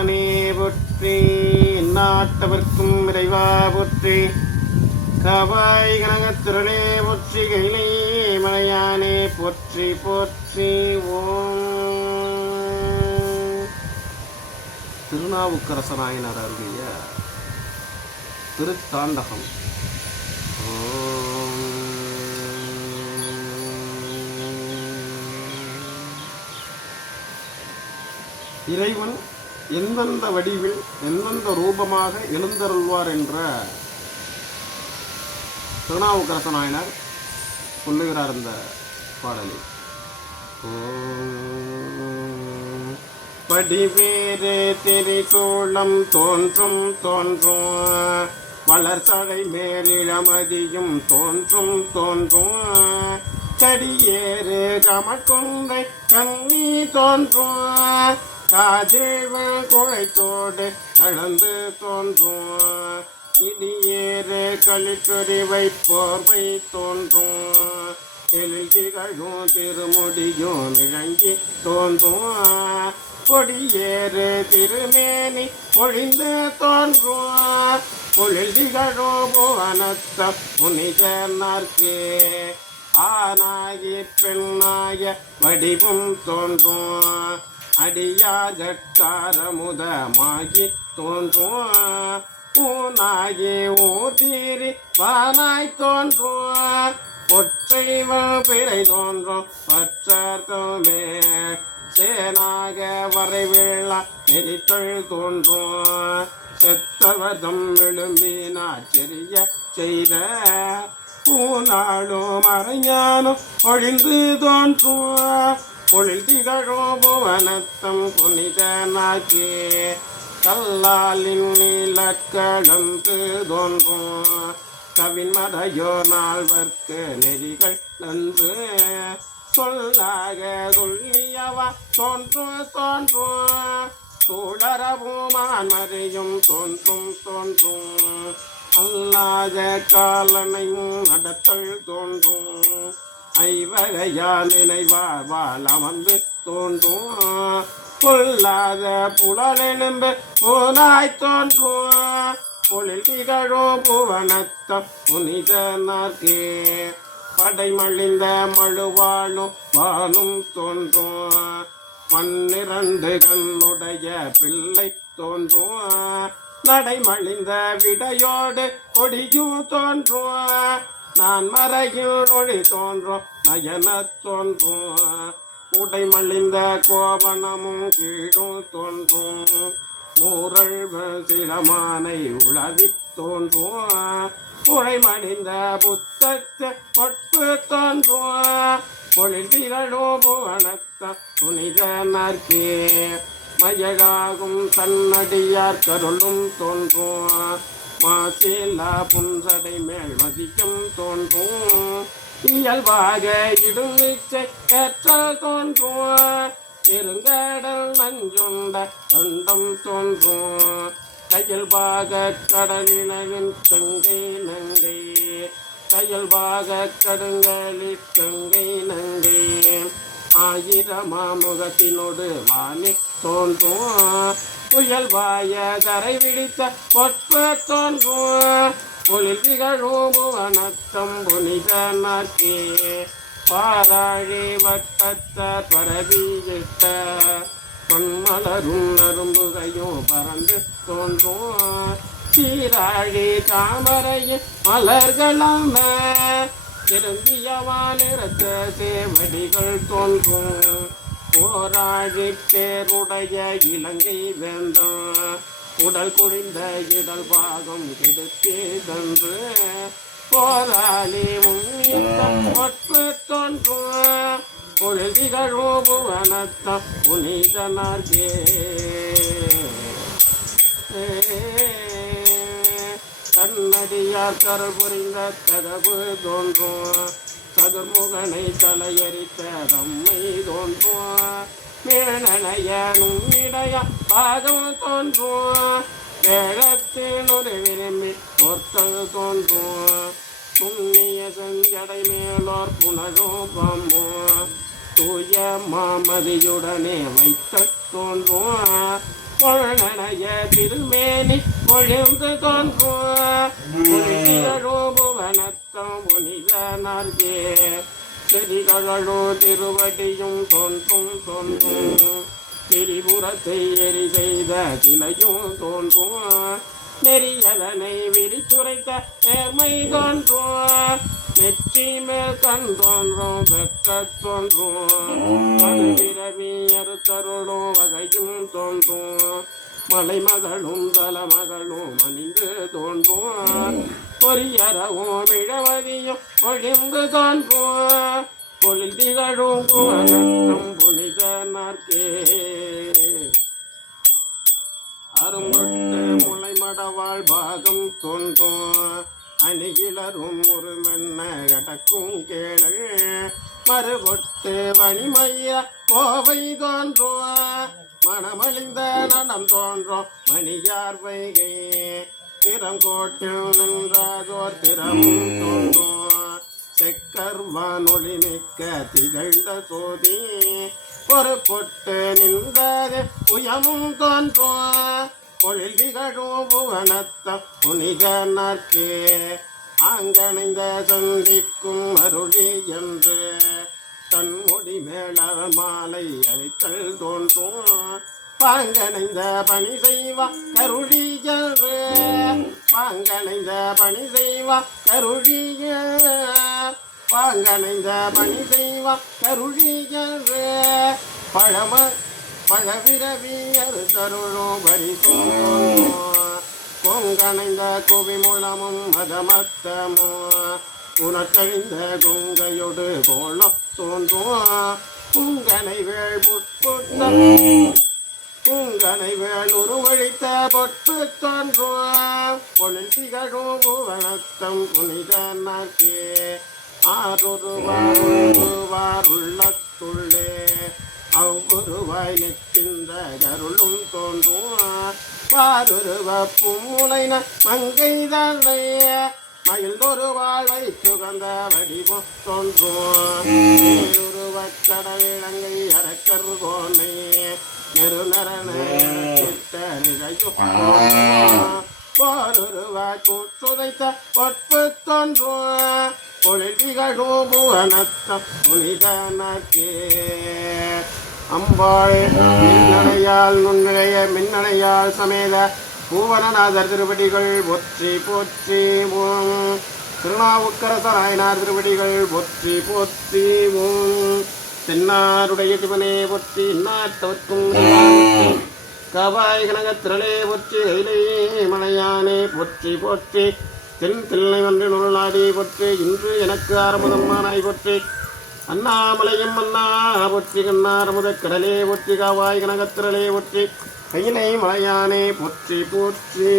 இறைவனே சிவனே போற்றி எந்நாட்டவர்க்கும் விரைவா போற்றி. கவாய் கனகத்திரளே போற்றி கைலை மலையானே போற்றி போற்றி ஓம். திருநாவுக்கரசனாயினார் அருகிய திருத்தாண்டகம். இறைவன் எந்தெந்த வடிவில் எந்தெந்த ரூபமாக எழுந்தருள்வார் என்ற திருநாவுக்கரச நாயனார் சொல்லுகிறார் இந்த பாடலில். ஓம். படிவேறு தோன்றும் தோன்றும். வளர்சடை மேலிழமதியும் தோன்றும் தோன்றும். செடியேறு கமற்கொண்டை கண்ணி தோன்றும். காதிழ்வன் குழைத்தோடு கலந்து தோன்றும் இடியேறு களித்துறிவை வைப்போர்வை தோன்றும் எழுச்சிகளும் திருமுடியும் நிழங்கி தோன்றும் கொடியேறு திருமேனி பொழிந்து தோன்றும் பொழில்திகளோ புவனத்த புனிதனார்க்கே. ஆனாகி பெண்ணாய வடிவும் தோன்றும் அடியாகட்டாரமுதமாகி தோன்றும் பூனாகி ஊதீரி வானாய் தோன்றும் ஒற்றைவ பிறை தோன்றும் பற்றமே சேனாக வரைவிழா நெறித்தொள் தோன்றும் செத்தவதம் விழும்பினாச்சரிய செய்த பூநாளும் மறைஞானும் ஒழிந்து தோன்றும் பொழில் திகழும் புவனத்தம் புனித நாக்கே கல்லாலின் நீலக்கலந்து தோன்றும் கவின் மதையோ நால்வர்க்கு நெறிகள் நன்று. சொல்லாக சொல்லியவா தோன்றும் தோன்றும் சூழரவுமான் மறையும் தோன்றும் தோன்றும். அல்லாத காலனையும் நடத்தல் தோன்றும். ஐவகையால் நினைவாழ்வால் அமர்ந்து தோன்றும். பொல்லாத புலனெலும்பு போனாய் தோன்றும். பொழில் திகழும் புவனத்தம் புனித படை மழிந்த மழுவாழும் வானும் தோன்றும். பன்னிரண்டு கல்லுடைய பிள்ளை தோன்றும் நடைமழிந்த விடையோடு கொடியும் தோன்றும் நான் மறையில் ஒளி தோன்றும் நயன தோன்றும் உடைமழிந்த கோவனமும் கீழும் தோன்றும். மூரல் சிலமானை உளவி தோன்றும் உழைமடிந்த புத்தத்தை பொட்பு தோன்றும் பொழிதிரளோ புவனத்த புனித மயகாகும் தன்னடியார் கருளும் தோன்றும். மாசில்லா புன்சடை மேல் மதிக்கும் தோன்றும். இயல்பாக இடுமிச்சை கற்றல் தோன்றும். பெருங்கடல் நஞ்சுண்ட தொண்டம் தோன்றும். கையல்பாக கடலினவின் தங்கை நங்கை. கையல்பாக கடுங்கலில் கங்கை நங்கை. ஆயிரமாமுகத்தினோடு வானி தோன்றும் புயல் வாய கரை விடித்த பொற்ப தோன்றும் பொழில் திகழும் புவனத்தம் புனித நாக்கே பாராழி வட்டத்த பரவியிட்ட பொன்மலரும் நரும்புகையும் பறந்து தோன்றும் சீராழி தாமரையின் மலர்களான. திரும்பியவானிறத்த சேவடிகள் தோன்றும். போராழி பேருடைய இலங்கை வேந்தம் உடல் குழிந்த இடல் பாகம் கெடுத்தே தன்று. போராளி முன்னிட்டு தோன்றும் பொழுதிகளோ புவனத்தம் புனிதனார்கே தன்னடியார் கருள் புரிந்த கதவு தோன்றும் சதுர்முகனை தலையரித்த தம்மை தோன்றும் மேனனைய இடைய பாகம் தோன்றும் வேடத்தின் ஒரு விரும்பி ஒருத்தல் தோன்றும் துண்ணிய செஞ்சடை மேலோர் புனகோ பாம்பும் தூய மாமதியுடனே வைத்த தோன்றும் பொழனைய திருமேனி பொழிந்து தோன்றும் புனிதிகளோ புவனத்தம் புனிதனார்கே செடிகளோ திருவடியும் தோன்றும் தோன்றும். திரிபுரத்தை எரி செய்த சிலையும் தோன்றும். நெறியதனை விரித்துரைத்த நேர்மை தோன்றும். நெற்றி மேல் கண் தோன்றும் வெட்ட தோன்றும். பிறவி அறுத்தருளும் வகையும் தோன்றும். மலைமகளும் தலமகளும் அணிந்து தோன்றும் பொரியறவும் இழவதியும் ஒழிந்து தோன்றும் பொழில் திகழும் புவனத்தம் புனித நாற்கே அரும்பட்டு முளை மடவாள் பாகம் தோன்றும் அணிகிளரும் ஒரு மென்ன கடக்கும் கேளல் மறுபொட்டு வணிமைய கோவை தோன்றுவார் மணமழிந்த நலம் தோன்றோம் மணியார் வைகை. திறம் கோட்டில் நின்றாதோர் திறம் தோன்றும். செக்கர் மிக்க திகழ்ந்த சோதி. ஒரு பொட்டு நின்றது உயமும் தோன்றும். பொழில் திகழும் புவனத்த புனித நாற்கே. ஆங்கணைந்த சந்திக்கும் அருளி என்று. தன்முடி மேலர் மாலை அழித்தல் தோன்றும் பாங்கணைந்த பணி செய்வா கருளி என்று பாங்கணைந்த பணி செய்வா கருளி பாங்கணைந்த பணி செய்வா கருளி பழம பழவிரவியர் அறுத்தருளும் பரிசும் கொங்கணைந்த குவி மதமத்தமோ உனக்கழிந்த குங்கையொடு கோலம் தோன்றும் குங்கனை வேள் உங்கனை வேல் உருவழித்த பொட்டு தோன்றும் பொழில் திகழும் புவனத்தம் புனித நாக்கே ஆறொருவார் உள்ளத்துள்ளே. அவ்வொருவாய் நிற்கின்ற கருளும் தோன்றும் வாருருவ பூமுலைன மங்கை தானே மயில் வாழ்வை சுகந்த வடிவம் தோன்றும் நேருருவக் அரக்கர் கோனை நெருநரன சித்த நிலையும் தோன்றும் பொழில் புவனத்தம் புனிதனக்கே. அம்பாள் மின்னணையால் நுண்ணிலைய மின்னணையால் சமேத பூவனநாதர் திருவடிகள் ஒற்றி போற்றி ஓம் திருநாவுக்கரசராயனார் திருவடிகள் ஒற்றி போற்றி ஓம் தென்னாருடைய சிவனே போற்றி இன்னாட்டவர்க்கும் கவாய் கனகத்திரளே ஒற்றி கைலே மலையானே போற்றி போற்றி. தென் தில்லை வந்து நுள்ளாடி போற்றி இன்று எனக்கு ஆரம்பதம்மானாய் போற்றி. அண்ணாமலையும் அண்ணா போற்றி கண்ணாரமுத கடலே ஒற்றி காவாய் கனகத்திரளே ஒற்றி கையினை மலையானே போற்றி போற்றி.